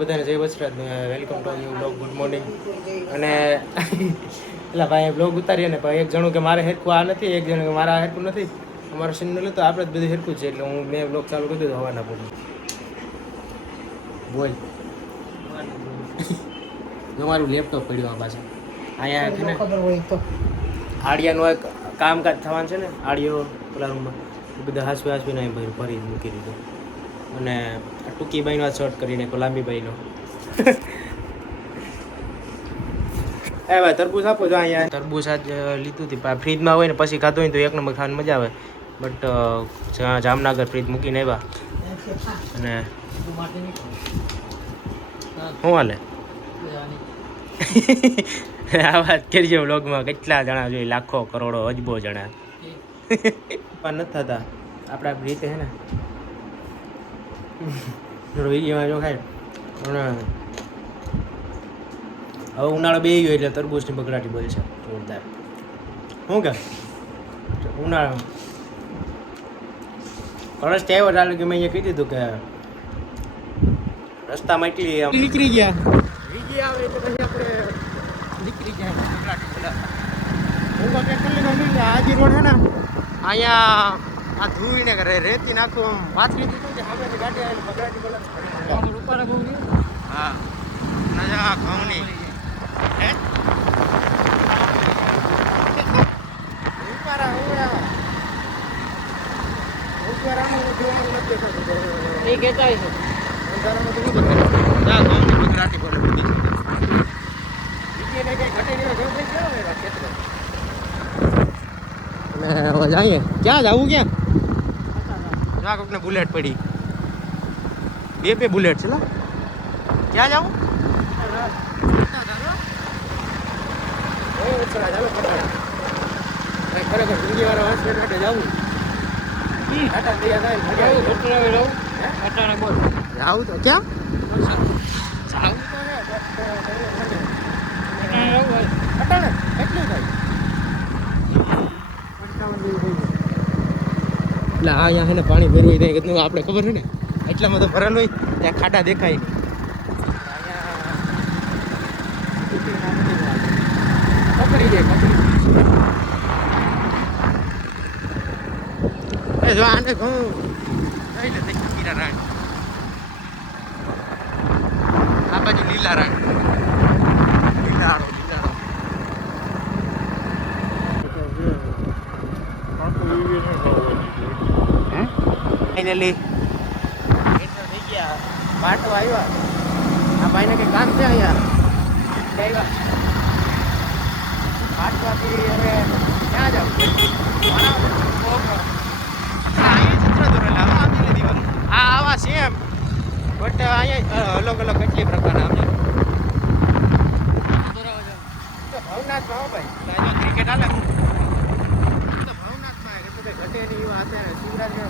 બધાને જય વસરાજ ને welcome to new blog. Good morning. અને એટલે ભાઈ બ્લોગ ઉતારીએ ને ભાઈ એક જણું કે મારે હેરખું આ નથી, એક જણ કે મારા હેરખું નથી. અમારો સિગ્નલ તો આપણે જ બધું હેરખું છે એટલે હું મેં બ્લોગ ચાલુ કરી દીધો હવાના પૂરું. બોલ તમારું લેપટોપ પડ્યું આ પાછળ અહીંયા છે ને ખબર હોય તો આડિયાનું એક કામકાજ થવાનું છે ને આડિયો પેલા રૂમમાં એ બધા હાસવીને અહીં ભરી મૂકી દીધું. અને ટૂંકી બાઈનો શોર્ટ કરીને લાંબી બાઈનો એ ભાઈ તરબૂચ આપો જો અહીંયા તરબૂચ આજ લીધું હતું ફ્રીજમાં હોય ને પછી ખાધું હોય તો એક નંબર ખાવાની મજા આવે. બટ જામનગર ફ્રીજ મૂકીને આવ્યા અને શું હાલે આ વાત કરીએ વ્લોગમાં કેટલા જણા જોઈએ, લાખો કરોડો અજબો જણા પણ નથી થતા આપણા રીતે હે ને વિડીયોમાં જો ખાય. હવે ઉનાળો બે ગયો એટલે તરબૂચની બગડાટી બોલ છે જોરદાર. શું કે ઉનાળો કળશ ત્યાં આવ્યો ચાલુ કે મેં અહીંયા કહી દીધું કે રસ્તામાં એટલી નીકળી ગયા વીજી આવે એટલે પછી આપણે નીકળી ગયા બગડાટી બોલાવતા. હું તો ક્યાંક કરી લીધો હાજી રોડ છે ને અહીંયા આ ધોઈને કરે રેતી નાખું આમ પાથરી દીધું કે હવે ગાડી આવીને બગડાટી બોલાવતા. હા નજા ઘઉંની જઈએ ક્યાં જવું ક્યાં કોકને બુલેટ પડી બે બુલેટ છે ક્યાં જવું ખરેખર જિંદગી વાળા હોસ્પિટલ માટે જવું જાવું તો ક્યાં કેટલું થાય એટલે આ અહીંયા છે ને પાણી ભરવું થાય કે આપણે ખબર છે ને એટલામાં તો ભરેલું હોય ત્યાં ખાડા દેખાય નહીં. જો આને ઘઉં કીરા રાણ આ બાજુ લીલા રાણ લીલાડો ફાઇનલી થઈ ગયા પાટો આવ્યા. આ ભાઈને કંઈ કામ છે અહીંયા આવ્યા પાટવાથી હવે ક્યાં જાવ આવા સેમ બટ અહીંયા અલગ અલગ કેટલી પ્રકારના આપણે ભવનાથમાં હો ભાઈ ક્રિકેટ હાલે તો ભવનાથમાં એટલે કંઈ ઘટે નહીં એવા અત્યારે શિવરાજના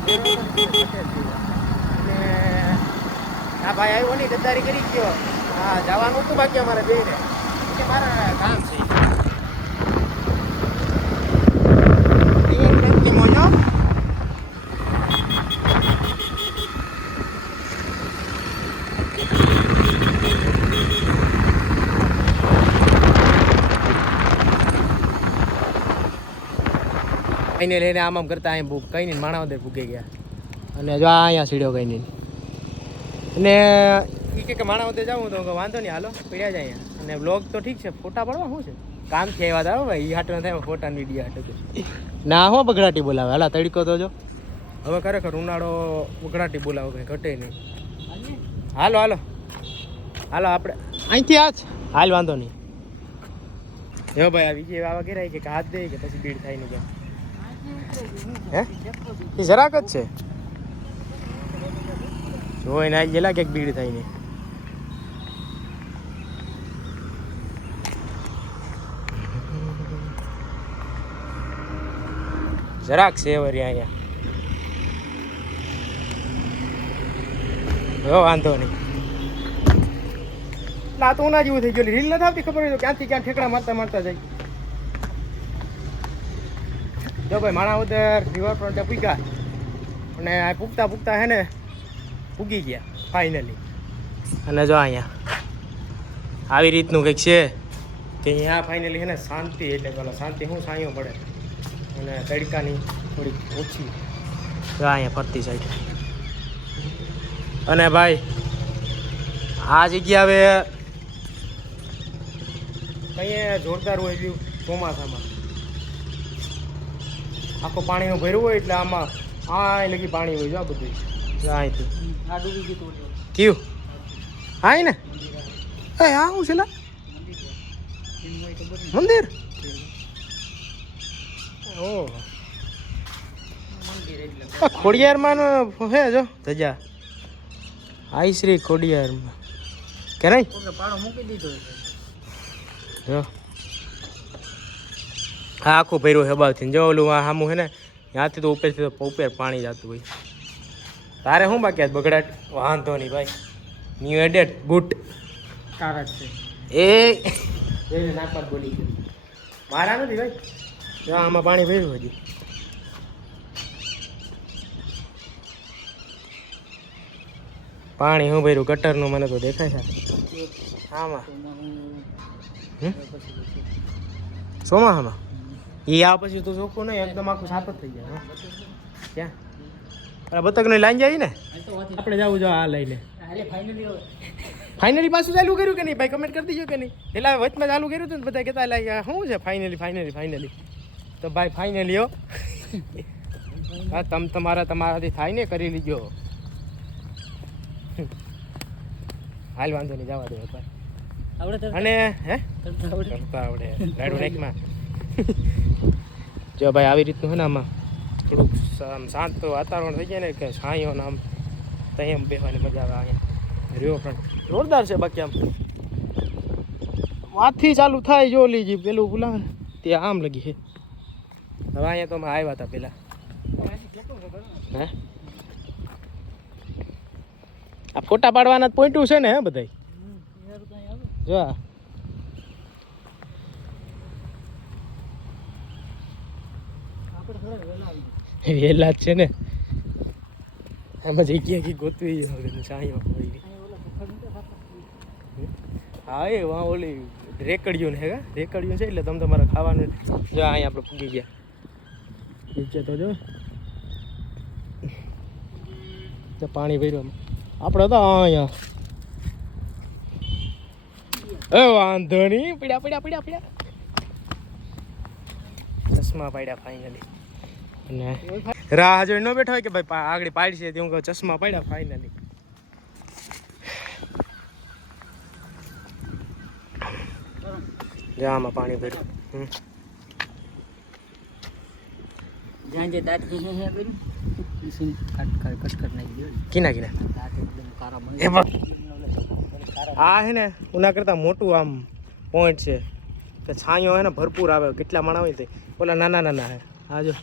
અને આ ભાઈ આવ્યો નહીં ગદ્દારી કરી ગયો. હા જવાનું હતું બાકી અમારે બેને કે મારા કામ છે મોજો કઈને લઈને આમ કરતા અહીં ભૂખ કઈ નહીં માણાવદર ભૂગે ગયા. અને જો અહીંયા સીડ્યો કઈ નહીં અને એ કે માણાવદર જાઉં તો વાંધો નહીં હાલો પડ્યા જાય અહીંયા. અને બ્લોગ તો ઠીક છે ફોટા પડવા શું છે કામ છે એવા તારો ભાઈ એ હાટો થાય ફોટા વિડીયો હાટો ના હો બગડાટી બોલાવે હાલા તડકો તો જો હવે ખરેખર ઉનાળો બગડાટી બોલાવે કંઈ ઘટે નહીં. હાલો હાલો હાલો આપણે અહીંથી આ જ હાલ વાંધો નહીં. જો ભાઈ આ વિજય વાવા ઘેરાય કે હાથ દે કે પછી ભીડ થાય નહીં ક્યાં હે એ જરાક જ છે જોઈને આવી ગયેલા ક્યાંક ભીડ થાય નહીં. જરાક છે વરી અહીંયા વાંધો નહીં. આ તો ના જેવું થઈ ગયું રીલ નથી આવતી ખબર હોય તો ક્યાંથી ક્યાં ઠેકડા મારતા મારતા જાય. જો ભાઈ માણાવદર રિવરફ્રન્ટે પૂગ્યા અને આ પૂગતા હે ને પૂગી ગયા ફાઇનલી. અને જો અહીંયા આવી રીતનું કંઈક છે કે અહીંયા ફાઇનલી છે ને શાંતિ, એટલે પેલા શાંતિ શું છાંયો પડે અને તડકાની થોડીક ઓછી. જો અહીંયા ફરતી સાઈડ. અને ભાઈ આ જગ્યા હવે કઈ જોરદાર હોય વ્યૂ ચોમાસામાં. આખું પાણીનું ભર્યું હોય એટલે આમાં આ લગી પાણી હોય. જો આ બધું અહીંથી આ ડૂબી ગયું કયું હા ને એ હા હું છે મંદિર. ઓ ખોડિયારમાં હે જો ધજા આઈ શ્રી ખોડિયારમાં કે નહીં પાડો મૂકી દીધો જો. હા આખું ભર્યું હેબાવથી. જો ઓલું આ સામું છે ને ત્યાંથી તો ઉપરથી તો ઉપર પાણી જતું હોય. તારે શું બાકી આજ બગડાટ? વાંધો નહીં ભાઈ, ન્યુ એડેડ બૂટ તારા છે એ નાકપાત બોલી ગયો. મારા નથી ભાઈ. જો આમાં પાણી ભર્યું હજી. પાણી શું ભર્યું ગટરનું મને તો દેખાય છે આમાં. ચોમાસામાં એ આ પછી તો ચોખ્ખું નહીં, એકદમ આખું સાફ જ થઈ જાય. ક્યાં અરે બતકને લાઈન જાય ને આપણે જવું જો આ લઈને. ફાઇનલી પાછું ચાલુ કર્યું કે નહીં ભાઈ? કમેન્ટ કરી દીજો કે નહીં? પેલા વચમાં ચાલુ કર્યું હતું ને બધા કહેતા લાગે શું છે ફાઇનલી. તો ભાઈ ફાઇનલી હો હા તમારાથી થાય ને કરી લીજો. હાલ વાંધો નહીં, જવા દે ભાઈ. અને હે આવડે રાડું નાખમાં. જો ભાઈ આવી રીતનું છે ને આમાં થોડુંક શાંત વાતાવરણ થઈ જાય ને કે છાંયો ને આમ ત્યાં બેસવાની મજા આવે. અહીંયા રહ્યો પણ જોરદાર છે. બાકી આમ વાતથી ચાલુ થાય જો લીજી પેલું બોલાવે ને ત્યાં આમ લગી છે. હવે અહીંયા તો અમે આવ્યા હતા પેલા. હે આ ફોટા પાડવાના જ પોઈન્ટું છે ને હે બધા. જો વેલા જ છે ને એમાં જગ્યા કી ગોતવી સાંયો. હા એ વાં ઓલી રેકડીઓ ને હે રેકડીઓ છે એટલે તમે તમારે ખાવાનું. જો અહીંયા આપણે પૂગી ગયા નીચે તો જો પાણી ભર્યું આપણે તો અહીંયા. એ વાંધો નહીં, પડ્યા ચશ્મા પાડ્યા ફાઇનલી. અને રાહ જોઈ ન બેઠો હોય કે ભાઈ આગળ પાડશે તે હું કહું ચશ્મા પાડ્યા ફાઇનલી. આમાં પાણી ભર્યું. કિના આ હે ને ઉના કરતા મોટું આમ પોઈન્ટ છે કે છાંયો હે ને ભરપૂર આવે. કેટલા માણા હોય તે ઓલા નાના હે. હા જો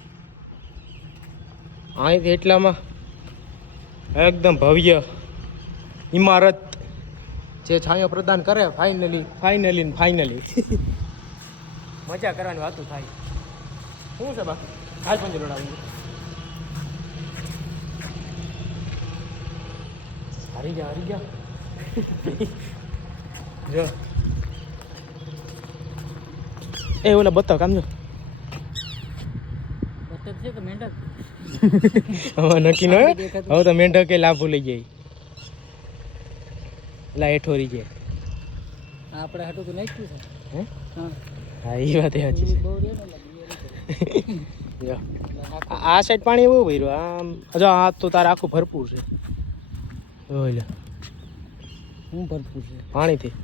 અહીંથી એટલામાં એકદમ ભવ્ય ઇમારત જે છાંયો પ્રદાન કરે. ફાઇનલી મજા કરવાની વાતું થાય. શું છે બાકી હાલ પંજર લડાવું. હારી ગયા જો એ ઓલા બતક આમ જો બતક છે કે મેંઢક હવે નક્કી ન હોય. હવે તો મેંઢકે લાભો લઈ જાય લા એઠોરી જાય આપણે હાટું તો નાખ્યું છે હે. હા એ વાત સાચી છે. આ સાઈડ પાણી એવું ભર્યું આમ. જો આ તો તારે આખું ભરપૂર છે. ઓલે હું ભરપૂર છે પાણીથી.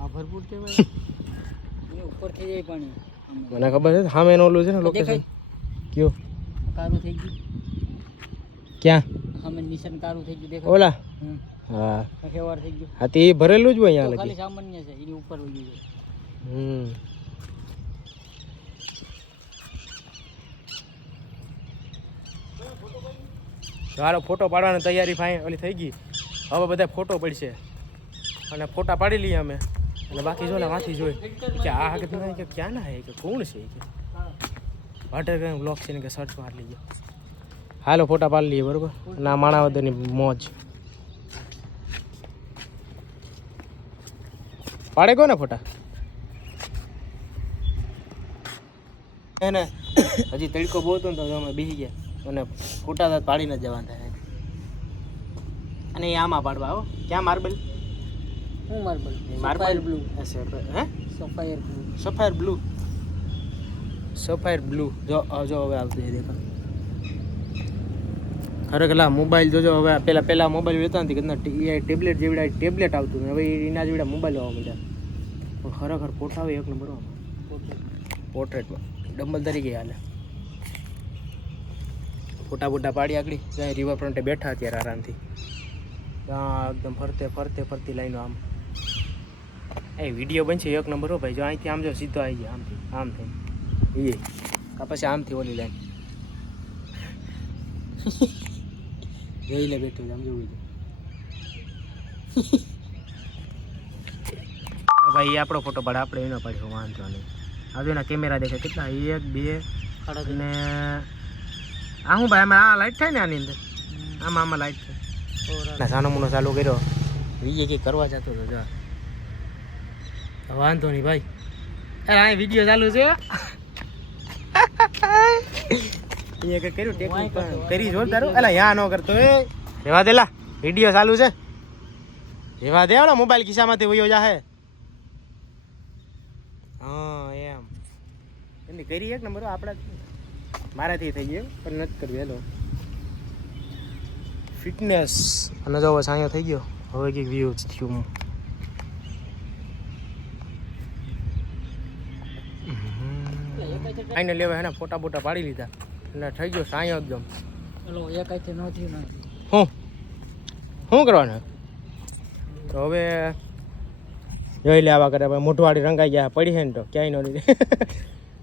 આ ભરપૂર કહેવાય ઉપર થઈ જાય પાણી. મને ખબર છે સામે ઓલું છે ને લોકેશન કયો કારું થઈ ગયું. ક્યાં સામે નિશાન કારું થઈ ગયું દેખાય ઓલા. હા ખેવાર થઈ ગયું. હા તે ભરેલું જ હોય અહીંયા લગી. ખાલી સામાન્ય છે એની ઉપર હોય છે. હાલો ફોટો પાડવાની તૈયારી ઓલી થઈ ગઈ. હવે બધા ફોટો પડશે અને ફોટા પાડી લઈએ અમે. અને બાકી જો ને વાંચી જોઈ કે આ હકત કે ક્યાં ના હે કે કોણ છે કે વાટર કઈ બ્લોક છે ને કે સર્ચ મારી લઈએ. હાલો ફોટા પાડી લઈએ બરોબર. ના માણાવદરની મોજ પાડે કોને ફોટા એને હજી તડકો બહુ હતો ને તો અમે બેસી ગયા અને ફોટા તો પાડીને જ જવાના થાય અને એ આમાં પાડવા આવો ક્યાં માર્બલ હું માર્બલ માર્બલ બ્લુ હે સફાયર બ્લુ સફાયર બ્લુ જો હવે આવશે દેખો ખરેખર મોબાઈલ જોજો હવે પેલા મોબાઈલ લેતા નથી કેટલા ટેબ્લેટ જેવડા ટેબ્લેટ આવતું હવે એના જેવડા મોબાઈલ આવવા મળ્યા પણ ખરેખર ફોટા આવે એક નંબર પોર્ટ્રેટમાં ડમ્બલ તરીકે હાલે ફોટા પાડી આગળ ત્યાં રિવરફ્રન્ટે બેઠા અત્યારે આરામથી ત્યાં એકદમ ફરતી લાઈનો આમ એ વિડીયો બનશે એક નંબર હો ભાઈ જો અહીંથી આમ જો સીધો આવી જાય આમ થઈ એ પછી આમથી ઓલી લાઈન જોઈને બેઠું આમ જોવું ભાઈ એ આપણો ફોટો પાડે આપણે એનો પાડ્યો વાંધો નહીં આજે એના કેમેરા દેખાય કેટલા 1 2 અને આ હું ભાઈ આમાં આ લાઈટ થાય ને આની અંદર આમાં લાઈટ થાય સાનો મુનો ચાલુ કર્યો વિજય કંઈક કરવા જતો હતો જો વાંધો નહીં ભાઈ અરે આ વિડીયો ચાલુ છે એ કે કર્યું ટેકનિક કરી જોરદાર એલા યા ન કરતો એ રેવા દેલા વિડીયો ચાલુ છે રેવા દે ઓલા મોબાઈલ ખિસ્સામાંથી વયો જાહે હા એમ એની કરી એક નંબર આપણા મારાથી થઈ ગયો પણ નથી કરવી હેલો ફિટનેસ અને જો સાયો થઈ ગયો હવે કંઈક વ્યૂ થયું આઈને લેવા હે ફોટા પાડી લીધા એટલે થઈ ગયો સાયો એકદમ ચલો એક આઈથી ન થયું ને શું કરવાનું તો હવે જોઈ લે આવા કરે મોઢવાડી રંગાઈ ગયા પડી છે ને તો ક્યાંય ન લીધી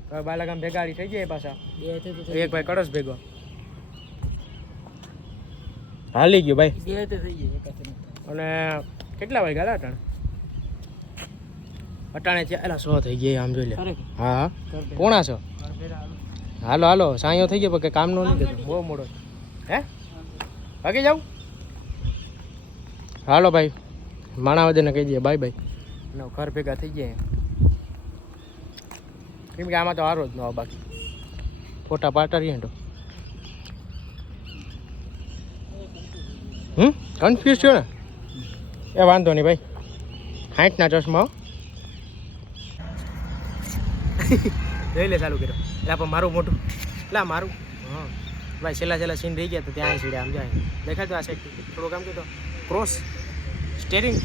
હવે બાલાગામ ભેગાડી થઈ જાય પાછા એક ભાઈ કડસ ભેગો હાલી ગયો ભાઈ અને કેટલા વાગે ગયા અટાણે છે એલા 100 થઈ ગયા આમ જોઈ લે હા પોણા 100 હાલો સાયો થઈ ગયો પણ કામ નો નહીં કરતો બહુ મોડો હે ભાગી જાવ હાલો ભાઈ માણાવદરને કહી દઈએ બાય અને ઘર ભેગા થઈ ગયા કેમ કે આમાં તો હારો જ ન આવે બાકી ફોટા પાડતા રહીએ તો કન્ફ્યુઝ છો ને એ વાંધો નહીં ભાઈ 60 ના ચશ્મા જોઈ લે ચાલુ કર્યો એટલે પણ મારું મોટું એટલે મારું હા ભાઈ છેલ્લા સીન રહી ગયા તો ત્યાં સીડે આમ જાય દેખાય તો આ સાઈડ થોડું કામ કીધું ક્રોસ સ્ટેરિંગ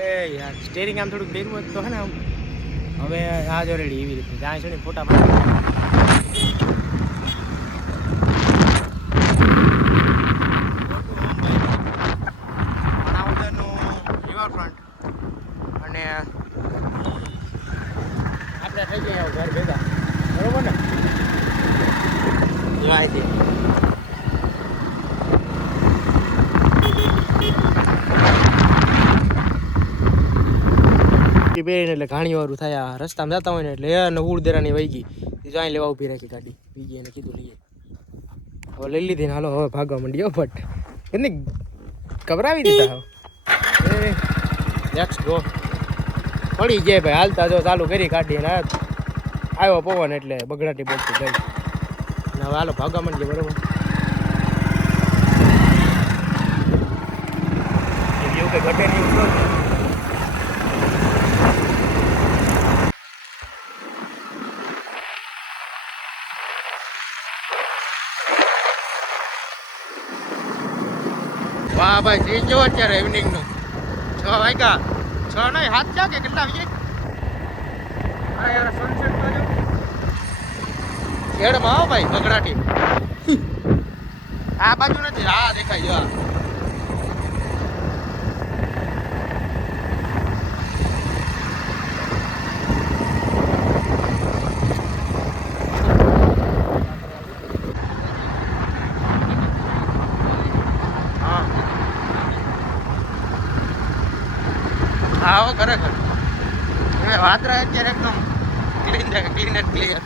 અરે યાર સ્ટેરિંગ આમ થોડુંક દેખવું તો હે ને આમ હવે આ જો રેડી એવી રીતે ત્યાં છે ને ફોટા પાડી રિવરફ્રન્ટ અને આપણે થઈ ગયા ઘર ભેગા બરોબર ને અહીંથી પહેરીને એટલે ઘાણીવાળું થાય રસ્તામાં જતા હોય ને એટલે એને ઉડદેરાની વહી ગઈ જો અહીં લેવા ઊભી રાખી ગાડી બીજી એને કીધું લઈએ હવે લઈ લીધી ને હાલો હવે ભાગવા માંડ્યો બટ કેટલી ગભરાવી દીધા હવે લેટ્સ ગો પડી જાય ભાઈ હાલતા જો ચાલુ કરી ગાડી અને આવ્યો પવન એટલે બગડાટી બોલતી ગઈ અને હવે હાલો ભાગવા માંડીએ બરોબર એવું કંઈ ઘટે નહીં વાહ ભાઈ સીન જો અત્યારે ઇવનિંગ નું 6 વાગ્યા 6 નહીં 7 છે કે કેટલા વાગે અરે યાર સનસેટ તો જો ખેડમાં આવો ભાઈ બગડાટી આ બાજુ નથી આ દેખાય જો હા ખરેખર વાદરા અત્યારે એકદમ ક્લીન ક્લિયર